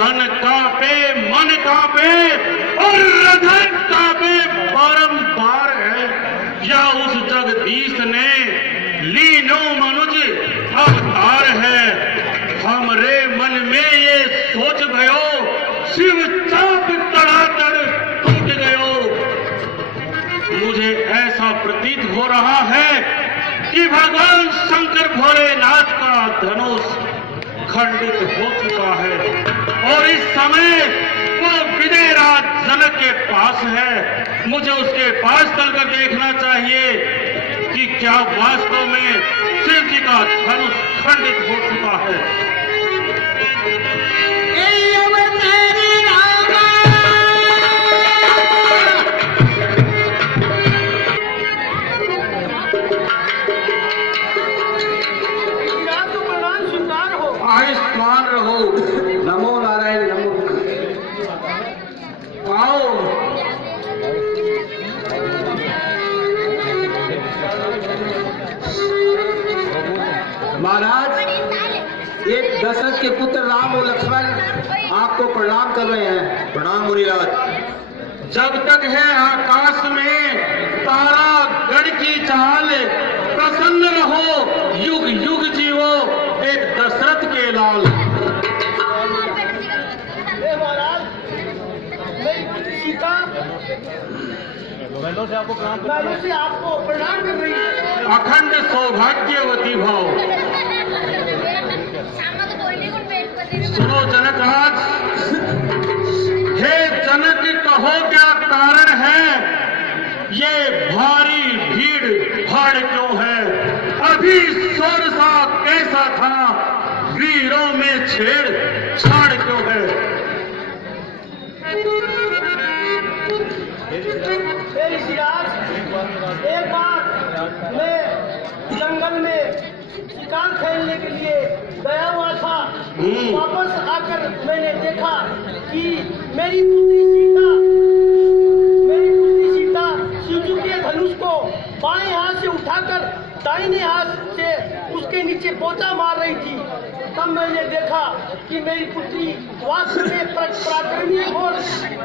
तन कांपे, मन कांपे और हृदय कांपे बारंबार है। या उस जगदीश ने लीनो मनुज अवतार है। हमरे मन में ये सोच भयो, शिव चाप तड़ातड़ टूट गयो। मुझे ऐसा प्रतीत हो रहा है कि भगवान शंकर भोलेनाथ का धनुष खंडित हो चुका है और इस समय वो विदेहराज जनक के पास है। मुझे उसके पास चलकर देखना चाहिए कि क्या वास्तव में शिव जी का धनुष खंडित हो चुका है। आयुष्मान रहो। नमो नारायण, नमो। आओ महाराज, एक दशरथ के पुत्र राम और लक्ष्मण आपको प्रणाम कर रहे हैं। प्रणाम मुनिराज। जब तक है आकाश में तारा गढ़ की चाल, प्रसन्न रहो, युग युग जीवो एक दशरथ के लाल। सीता से आपको प्रणाम कर रही है। अखंड सौभाग्यवती भाव। सुनो जनकराज, हे जनक, कहो क्या कारण है? ये भारी भीड़ भाड़ क्यों है? अभी शोर सा कैसा था, वीरों में छेड़ छाड़ क्यों है? एक बार मैं जंगल में शिकार खेलने के लिए गया हुआ था। वापस आकर मैंने देखा कि मेरी पुत्री सीता शिवजी के धनुष को बाएं हाथ से उठाकर दाहिने हाथ से उसके नीचे पोचा मार रही थी। तब मैंने देखा कि मेरी पुत्री वास्तव में पराक्रमी और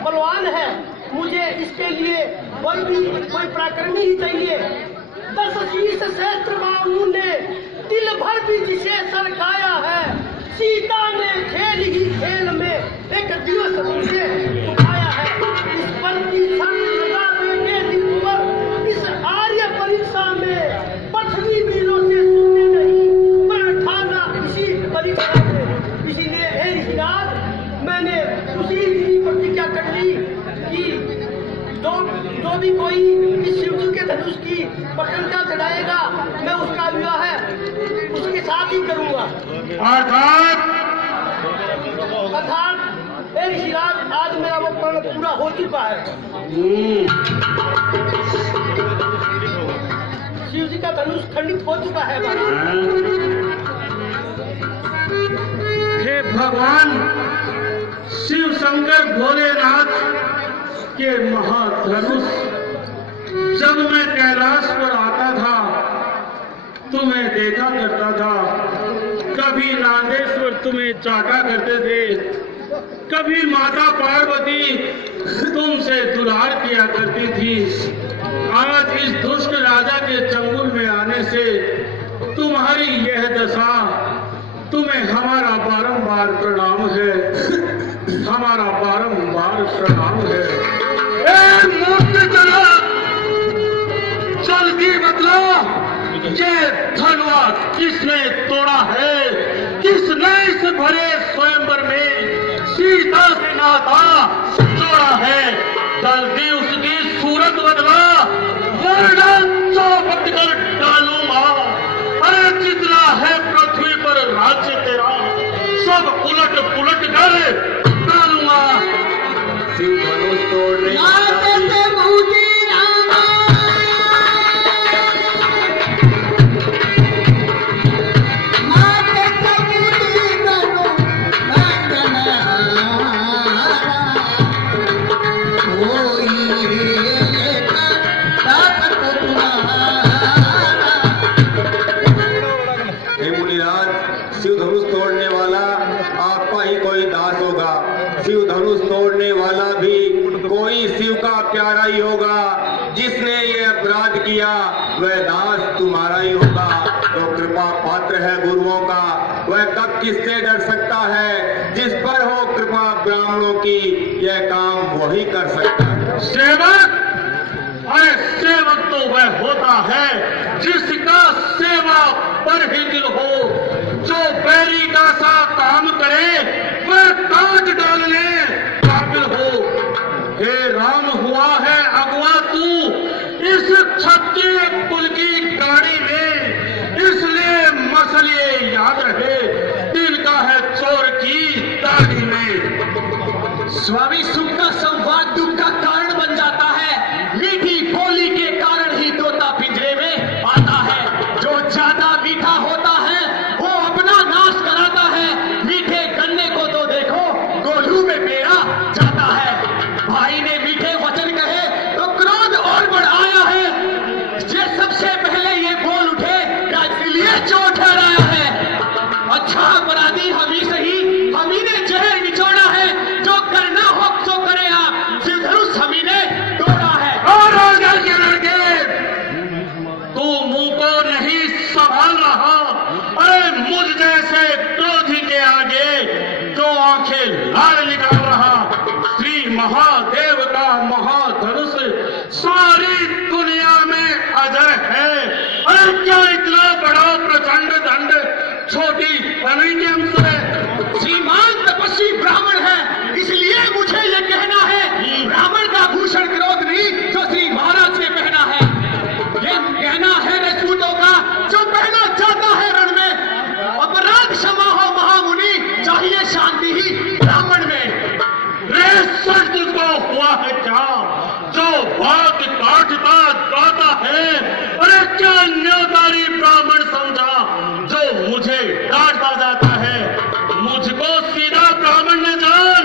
बलवान है। मुझे इसके लिए कोई पराक्रमी ही चाहिए। 10-20 सहस्त्र बाहुओं ने दिल भर भी जिसे सरकाया है। सीता ने खेल ही खेल में एक दिवस मुझे उठाया है। इस पर की लगा बेटे दिन पर इस आर्य परीक्षा में 5वीं वीरों से सुनने नहीं पर ठाना इसी परीक्षा में। इसीलिए हे ऋषिराज, मैंने उसी प्रतिज्ञा कर ली कि जो भी कोई इस शिवजी के धनुष की पकड़ता चढ़ाएगा, मैं उसका विवाह है उसके साथ ही करूंगा। अर्थात हे ऋषिराज, आज मेरा वो प्रण पूरा हो चुका है। शिवजी का धनुष खंडित हो चुका है। हे भगवान शिव शंकर भोलेनाथ के महाधनुष, जब मैं कैलाश पर आता था तुम्हें देखा करता था। कभी नागेश्वर तुम्हें चाटा करते थे, कभी माता पार्वती तुमसे दुलार किया करती थी। आज इस दुष्ट राजा के चंगुल में आने से तुम्हारी यह दशा, तुम्हें हमारा बारंबार प्रणाम है, हमारा बारंबार प्रणाम है। जल्दी बतला, ये धनुआ किसने तोड़ा है? किसने इस भरे स्वयंवर में सीता से नाता जोड़ा है? जल्दी उसकी सूरत बदला, वरना चौपट कर डालूंगा। अरे जितना है पृथ्वी पर राज्य तेरा, सब उलट पुलट कर डालूंगा। शिव धनुष तोड़ने आपका ही कोई दास होगा। शिव धनुष तोड़ने वाला भी कोई शिव का प्यारा ही होगा। जिसने ये अपराध किया वह दास तुम्हारा ही होगा। जो कृपा पात्र है गुरुओं का वह कब किससे डर सकता है। जिस पर हो कृपा ब्राह्मणों की यह काम वही कर सकता है। सेवक, अरे सेवक तो वह होता है जिसका सेवा पर ही दिल हो। जो बैरी का सा काम करे वह काट डालने काबिल हो। हे राम, हुआ है अगवा तू इस क्षत्रिय कुल की गाड़ी में, इसलिए मसले याद रहे दिल का है चोर की दाढ़ी में। स्वामी, सुख का संवाद दुख का कारण बन जाता है। मीठी बोली के कारण ही तोता पिंजरे में आता है। जो ज्यादा मीठा होता है वो अपना नाश कराता है। मीठे गन्ने को तो देखो गोलू में पेड़ा जाता है। भाई ने मीठे वचन कहे तो क्रोध और बढ़ाया है। ये सबसे पहले ये बोल उठे इसलिए जो ठहराया है। अच्छा अपराधी हम ही सही, हम ही ने जहर निचोड़ा है। जो करना हो तो करे आप, शिव धनुष हम ही ने तोड़ा है। और रोजगार के लड़के, तू मुंह को नहीं संभाल रहा। अरे मुझ जैसे क्रोधी के आगे जो आंखें लाल निकाल रहा। श्री महादेव का महाधनुष सारी दुनिया में अजर है। अरे क्या इतना बड़ा प्रचंड दंड छोटी बनी के हमसे। श्रीमान तपस्वी ब्राह्मण है इसलिए मुझे ये कहना है। ब्राह्मण का भूषण क्रोध नहीं जो श्री महाराज ने पहना है। ये कहना है राजपूतों का जो पहना जाता है रण में। अपराध क्षमा हो महामुनि, चाहिए शांति ही ब्राह्मण में। रे सच को हुआ है क्या जो बात काटता गाता है। अरे क्या न्योतारी ब्राह्मण समझा जो मुझे डांटता जाता है। मुझको सीधा ब्राह्मण न जान,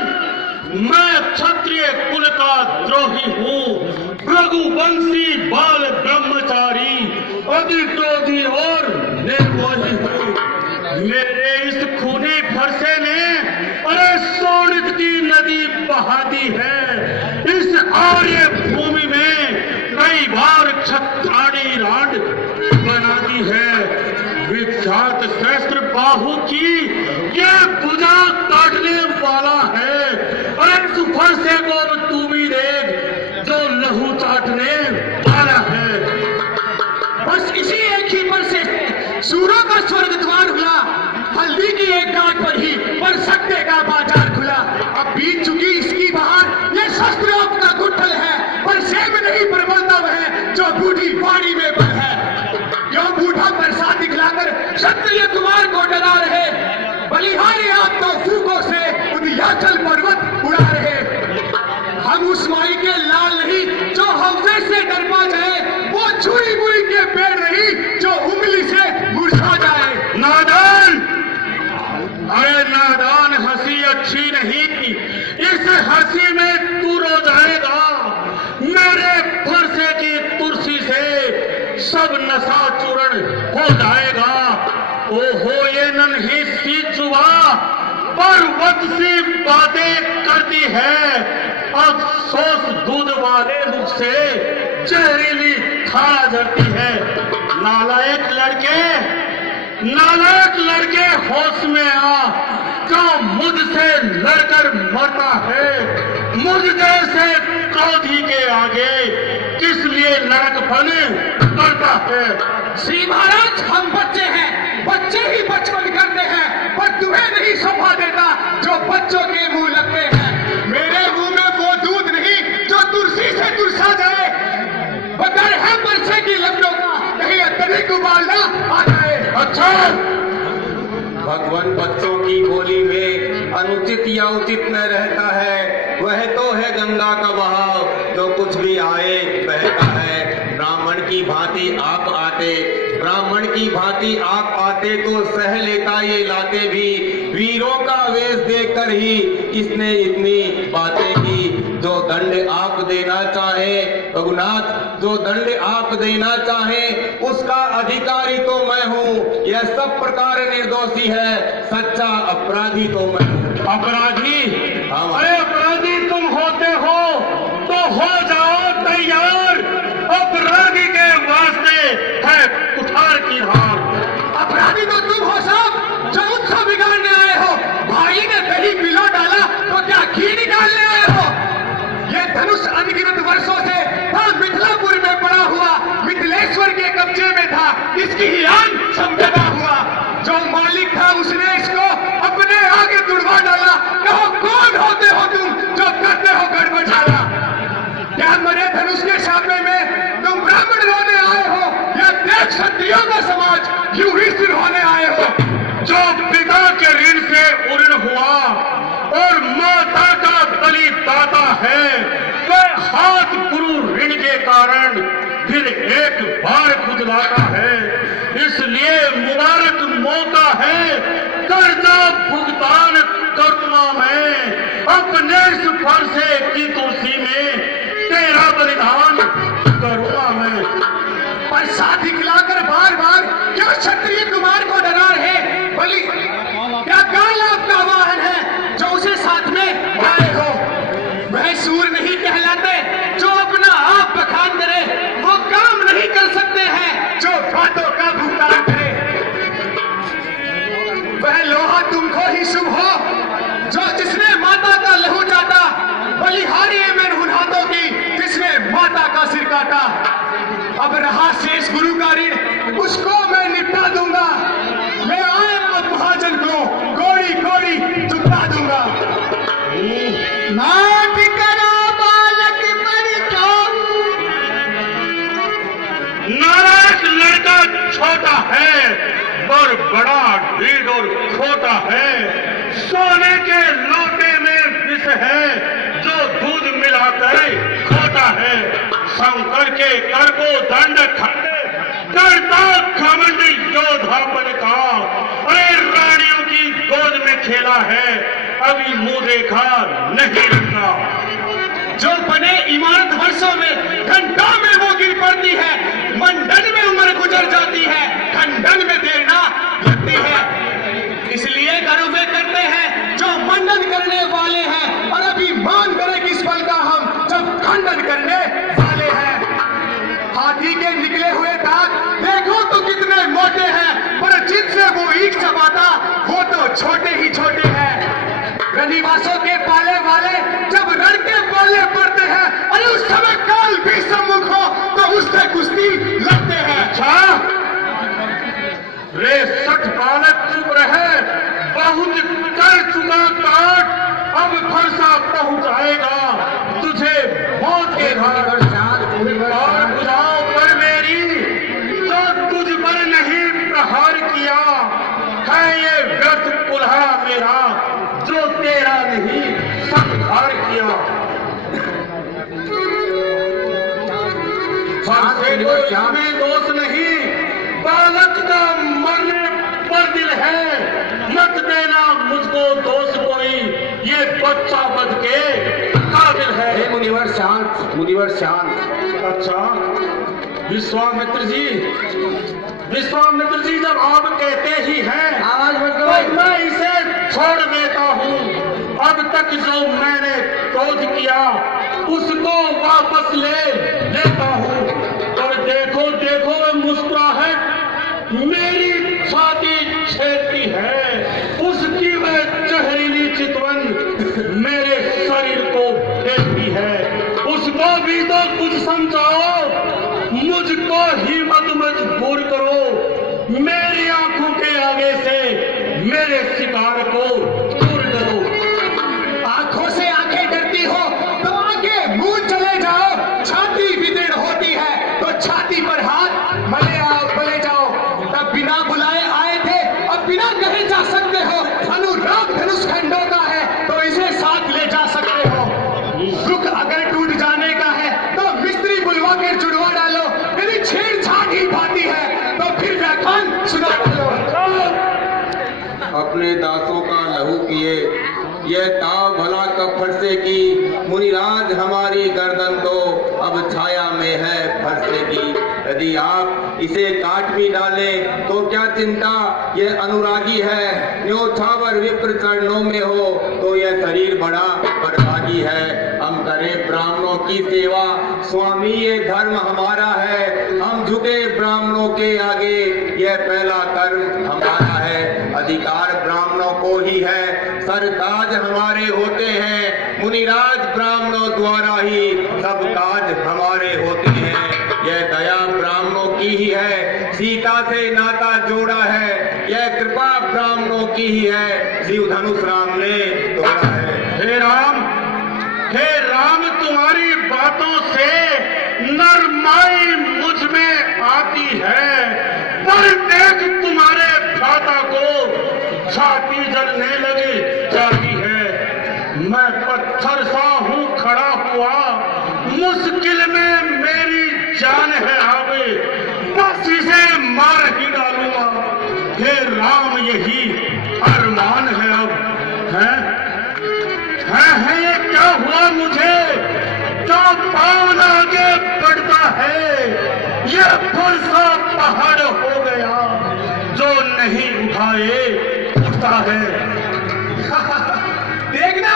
मैं क्षत्रिय कुल का द्रोही हूँ। रघुवंशी बाल ब्रह्मचारी अति क्रोधी और निर्मोही हूँ। मेरे इस खूनी फरसे ने अरे सोनित की नदी बहा दी है। इस आर्य भूमि में कई बार क्षत्राणी रांड बना दी है। विख्यात शस्त्र बाहु की ये भुजा काटने वाला है। अरे इस फरसे को तू भी देख जो लहू चाटने वाला है। बस इसी एक ही फरसे से सूरों का स्वर्ग द्वार खुला। हल्दी की एक गांठ पर ही पर सकते का बाजार खुला। अब बीत चुकी इसकी बहार, ये शस्त्रों का गुठल है। पर सेब नहीं पर बलदव है जो बूढ़ी वाणी में बल है। क्यों बूढ़ा प्रसाद दिखलाकर क्षत्रिय कुमार को डरा रहे। बलिहारी आप तो फूकों से उदयाचल पर्वत उड़ा रहे। हम उस माई के लाल नहीं जो हफ्ते से डर पा जाए। वो छुई मुई के पेड़ नहीं जो उंगली से मुरझा जाए। नादान, अरे नादान, हंसी अच्छी नहीं। इस हंसी में तू रो जाएगा। मेरे फरसे की तुलसी से सब नशा चूर्ण हो जाएगा। ओहो ये नन्ही सी जुबा पर्वत सी बातें करती है। अफसोस दूध वाले मुख से जहरीली खाना झरती है। नालायक लड़के होश में आ। जो मुझसे लड़कर मरता है। मुझ जैसे क्रोधी के आगे किस लिए लड़कपन करता है। श्री महाराज हम बच्चे हैं, बच्चे ही बचपन करते हैं। पर तुम्हें नहीं शोभा देता जो बच्चों के मुंह लगते हैं। मेरे मुंह में वो दूध नहीं जो तुलसी से तुलसा जाए। बदर है बरसे की लंबों का कहीं अत्यधिक उबालना आ जाए। अच्छा, भगवान बच्चों की बोली में अनुचित या उचित न रहता है। वह तो है गंगा का बहाव जो कुछ भी आए बहता है। ब्राह्मण की भांति आप आते तो सह लेता ये लाते भी। वीरों का वेश देखकर ही इसने इतनी बातें की। जो दंड आप देना चाहे रघुनाथ, जो दंड आप देना चाहे उसका अधिकारी तो मैं हूँ। यह सब प्रकार निर्दोषी है, सच्चा अपराधी तो मैं हूँ। अपराधी? हाँ। अरे अपराधी तुम होते हो तो हो जाओ तैयार, अपराधी के वास्ते है कुठार की धार। अपराधी तो तुम हो साहब, जो उत्सव बिगाड़ने आए हो। भाई ने दही पिला डाला तो क्या घी निकालने आए हो? ये धनुष अनगिनत वर्षों से मिथिलापुर में पड़ा हुआ मिथिलेश्वर के कब्जे में था, इसकी ही आन समझौता हुआ। जो मालिक था उसने इसको अपने आगे तुड़वा डाला। कहो कौन होते हो तुम जो करते हो गड़बड़ाला? क्या मरे धनुष के सामने में तुम ब्राह्मण रोने आए हो या देव क्षत्रियों का समाज यूं ही सिर होने आए हो? जो पिता के ऋण से उऋण हुआ और माता का बलिदाता है, वह हाथ गुरु ऋण के कारण फिर एक बार खुजलाता है। इसलिए मुबारक मौका है, कर्जा भुगतान करूंगा मैं। अपने इस फरसे की तुलसी में तेरा बलिदान करूंगा मैं। पर साथ दिखलाकर बार बार क्यों क्षत्रिय कुमार को डरा रहे? बलि क्या काल आपका वाहन है जो उसे साथ में लाए हो? वह सूर नहीं कहलाते जो अपना आप बखान करे, वो काम नहीं कर सकते हैं जो बातों का भुगतान करे। वह लोहा तुमको ही शुभ हो जो जिसने माता का लहू जाता, बलिहारी में उन हाथों की जिसने माता का सिर काटा। अब रहा शेष गुरु का ऋण, उसको मैं निपटा दूंगा। ले आए आप महाजन को कोड़ी कोड़ी चुका दूंगा। नाथ करो बालक परिचो। नारायण लड़का छोटा है पर बड़ा ढीठ और खोटा है। सोने के लोटे में विष है जो दूध मिलाकर खोटा है। शंकर के कर को दंड खंडे करता घमंड योधापन का। अरे रानियों की गोद में खेला है, अभी मुंह देखा नहीं रखा। जो बने इमारत वर्षों में घंटों में वो गिर पड़ती है। मंडन में उम्र गुजर जाती है, खंडन में देर ना लगती है। इसलिए गरुवे करते हैं जो मंडन करने वाले हैं, और अभी मान करें किस पल का हम जब खंडन करने वाले हैं। हाथी के निकले हुए दांत देखो तो कितने मोटे हैं, पर जिनसे वो ईख चबाता वो तो छोटे ही छोटे हैं। रनिवासों के पाले वाले जब रण के पाले पड़ते हैं, अरे उस समय काल भी सम्मुख हो तो उससे कुश्ती लड़ते हैं। अच्छा रे सठ बालक चुप रहे, बहुत कर चुका काट, अब फरसा पहुंचाएगा तुझे मौत के घर। और बुझाओ पर मेरी जो तुझ पर नहीं प्रहार किया है, ये व्यर्थ कुल्हाड़ा मेरा जो तेरा नहीं संहार किया। इसमें दोष नहीं, बालक का मरने पर दिल है। मत देना मुझको दोष कोई, ये बच्चा बच के काबिल है। हे मुनिवर शांत, मुनिवर शांत। अच्छा विश्वामित्र जी, विश्वामित्र जी जब आप कहते ही हैं आवाज मत तो करो। मैं इसे छोड़ देता हूँ। अब तक जो मैंने क्रोध किया उसको वापस लेता हूँ। और देखो देखो मुस्कुराहट मेरी छाती छेदती है, उसकी वह जहरीली चितवन मेरे शरीर को फेंकती है। उसको भी तो कुछ समझाओ, मुझको ही मत मजबूर करो। मेरी आंखों के आगे से मेरे शिकार को दूर करो। आंखों से आंखें डरती हो तो आगे मुंह चले जाओ। छाती विदीर्ण होती है तो छाती पर हाथ मले आओ भले जाओ। तब बिना बुलाए आए थे, अब बिना कहे जा सकते हो। अनुराग धनुष खंडों का है तो इसे साथ ले जा सकते हो। दुख अगर टूट जाने का है तो मिस्त्री बुलवा कर जुड़वा डालो। यदि छेड़छाड़ ही भाती है तो फिर व्याख्यान सुना डालो। अपने दासों का लहू किए यह ताव भला कब फरसेगी, मुनिराज हमारी गर्दन तो अब छाया में है फरसेगी। यदि आप इसे काट भी डाले तो क्या चिंता, यह अनुरागी है। न्योछावर विप्र चरणों में हो तो यह शरीर बड़ा बड़भागी है। हम करें ब्राह्मणों की सेवा, स्वामी ये धर्म हमारा है। हम झुके ब्राह्मणों के आगे, यह पहला कर्म हमारा है। अधिकार ब्राह्मणों को ही है, सरताज हमारे होते हैं। मुनिराज ब्राह्मणों द्वारा ही सब काज हमारे होते हैं। यह दया ब्राह्मणों की ही है, सीता से नाता जोड़ा है। यह कृपा ब्राह्मणों की ही है, शिव धनुष राम ने तोड़ा है। हे राम तुम्हारी बातों से नरमाई मुझ में आती है, पर देख तुम्हारे भ्राता को छाती जलने लगी जाती है। मैं पत्थर सा हूँ खड़ा हुआ, मुश्किल में मेरी जान है आगे, बस इसे मार ही डालूंगा। हे राम यही अरमान है अब है ये क्या हुआ मुझे, जो पावन आगे बढ़ता है ये फरसा पहाड़ हो गया, जो नहीं उठाए उठता है। देखना,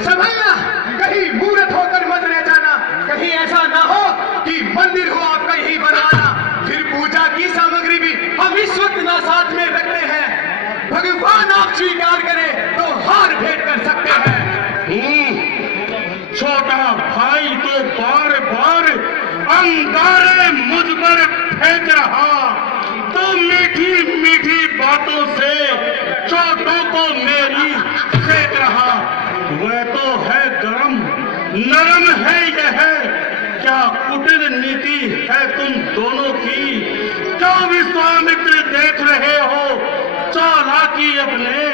संभलना, कहीं मूर्त होकर मत रह जाना। कहीं ऐसा ना हो कि मंदिर हो आपका यही बनवाना, फिर पूजा की सामग्री भी हम इस वक्त ना साथ में रखते हैं। भगवान आप स्वीकार करें तो हार भेंट कर सकते हैं। छोटा भाई तो बार बार अंगारे मुझ पर फेंक रहा, तो मीठी मीठी बातों से चोटों को मेरी फेंक रहा। वह तो है गरम नरम है यह, क्या कुटिल नीति है तुम दोनों की। क्या विश्वामित्र देख रहे हो चालाकी अपने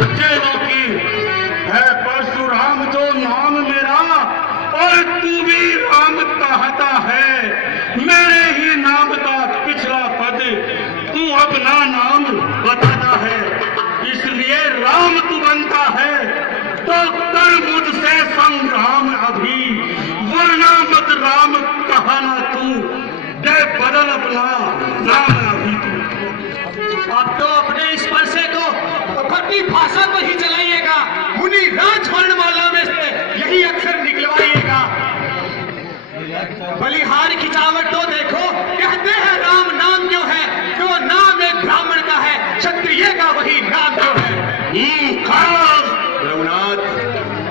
चेलों की। है परशुराम जो नाम मेरा, और तू भी राम कहता है। मेरे ही नाम का पिछला पद तू अपना नाम बताता है, इसलिए राम तू बनता है तो कर मुझसे संग्राम अभी, वरना मत राम कहना तू, दे बदल अपना नाम अभी तू। अब तो अपने इस परसे को अपनी भाषा पर ही चलाइएगा, मुनि राज वर्णमाला में से यही अक्षर निकलवाइएगा। बलिहार खिंचावट तो देखो, कहते हैं राम नाम क्यों है, जो नाम एक ब्राह्मण का है, क्षत्रिय का वही नाम क्यों है।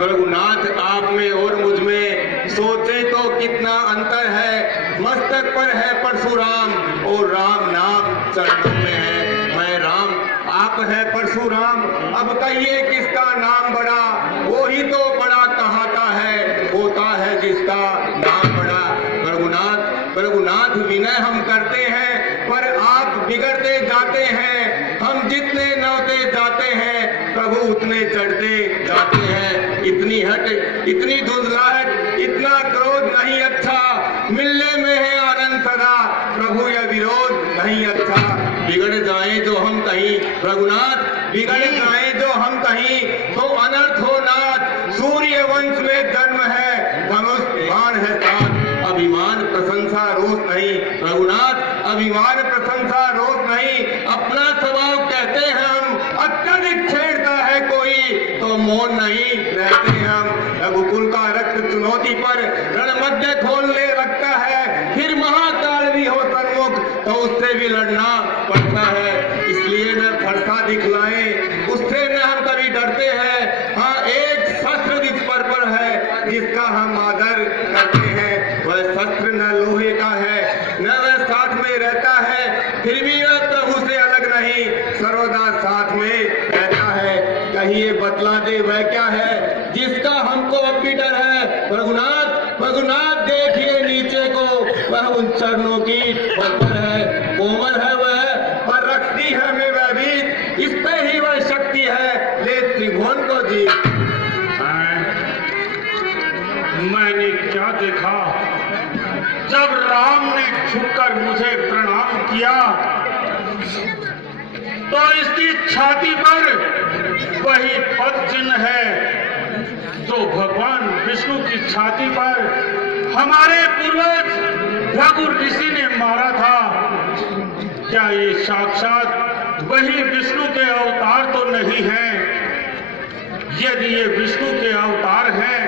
रघुनाथ आप में और मुझ में सोचे तो कितना अंतर है। मस्तक पर है परशुराम और राम नाम चरणों में है। मैं राम, आप है परशुराम, अब कहिए किसका नाम बड़ा। वो ही तो बड़ा कहाता है, होता है जिसका नाम बड़ा। रघुनाथ विनय हम करते हैं, पर आप बिगड़ते जाते हैं। हम जितने नौते जाते हैं, प्रभु उतने चढ़ते जाते हैं। इतनी हट, इतनी धुंधलाहट, इतना क्रोध नहीं अच्छा। मिलने में है आनंद सदा, प्रभु यह विरोध नहीं अच्छा। बिगड़ जाए जो हम कहीं रघुनाथ, बिगड़ जाए जो हम कहीं, तो अनर्थ हो नाथ। सूर्य वंश में जन्म है, धनुष बाण है साथ। अभिमान प्रशंसा रोष नहीं रघुनाथ, अभिमान प्रशंसा रोष नहीं। अपना स्वभाव कहते हैं हम, अत्यधिक छेड़ता है कोई तो मौन नहीं रहते हम। रघुकुल का रक्त चुनौती पर रण मध्य खोलने रखता है, फिर महाकाल भी हो सन्मुख तो उससे भी लड़ना पड़ता है। इसलिए न फरसा दिखलाए, उससे न हम कभी डरते हैं। हाँ, एक शस्त्र जिस पर है, जिसका हम आदर करते हैं, वह शस्त्र न लोहे का है, न वह साथ में रहता है, फिर भी वह प्रभु से अलग नहीं, सर्वदा साथ में रहता है। कहिए बतला दे वह क्या है, जिसका हमको अब भी डर है। रघुनाथ देखिए नीचे को, वह उन चरणों की बदतर है। कोमल है वह, पर रखती है हमें वह भी, इस पे ही वह शक्ति है, ले त्रिभुवन को जी। मैंने क्या देखा जब राम ने झुककर मुझे प्रणाम किया, तो इसकी छाती पर वही पद चिन्ह है जो भगवान विष्णु की छाती पर हमारे पूर्वज भृगु ऋषि ने मारा था। क्या ये साक्षात वही विष्णु के अवतार तो नहीं हैं? यदि ये विष्णु के अवतार हैं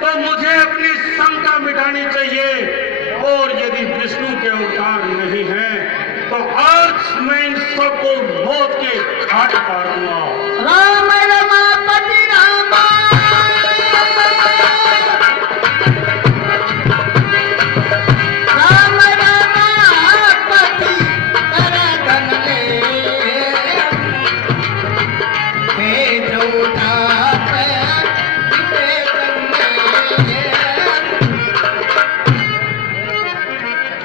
तो मुझे अपनी शंका मिटानी चाहिए, और यदि विष्णु के अवतार नहीं हैं तो आज मैं इन सबको मौत के घाट उतार दूंगा। राम रमापति रामा, राम रमापति तरदन हे जोधा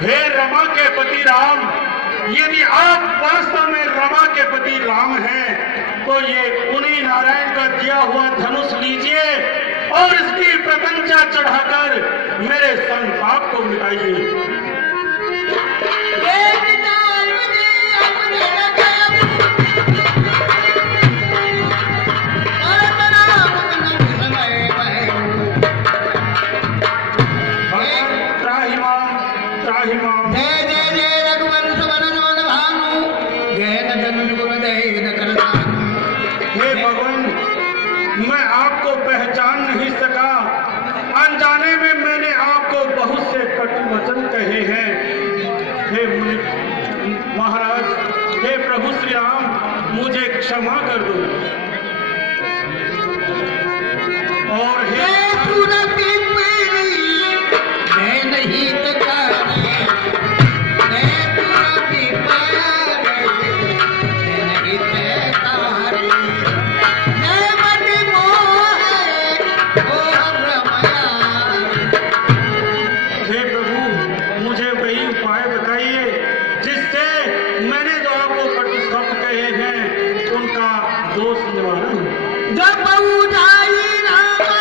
हे रमा के पति राम, यदि आप वास्तव में रमा के पति राम हैं तो ये उन्हीं नारायण का दिया हुआ धनुष लीजिए और इसकी प्रशंसा चढ़ाकर मेरे संताप को मिटाइए। हे भगवान, मैं आपको पहचान नहीं सका। अनजाने में मैंने आपको बहुत से कटु वचन कहे हैं। हे मुनि महाराज, हे प्रभु श्री राम, मुझे क्षमा कर दो। और हे दोष निवारण जब उदाई रामा,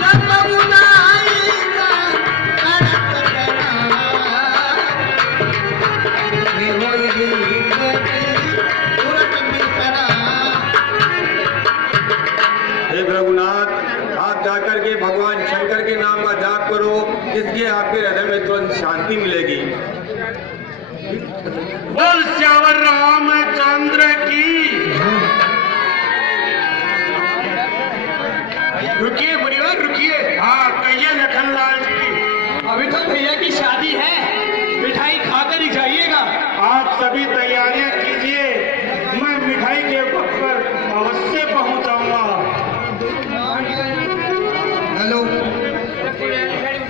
जब उदाई करत करा, हे होई तुरंत बिसरा। हे रघुनाथ, आप जाकर के भगवान शंकर के नाम का जाप करो, इसके आपके हृदय में तुरंत शांति मिलेगी। बोल श्यावर रामचंद्र की। रुकिए परिवार, रुकिए। हाँ कहिए लखनलाल जी। अभी तो भैया की शादी है, मिठाई खाकर ही जाइएगा। आप सभी तैयारियां कीजिए,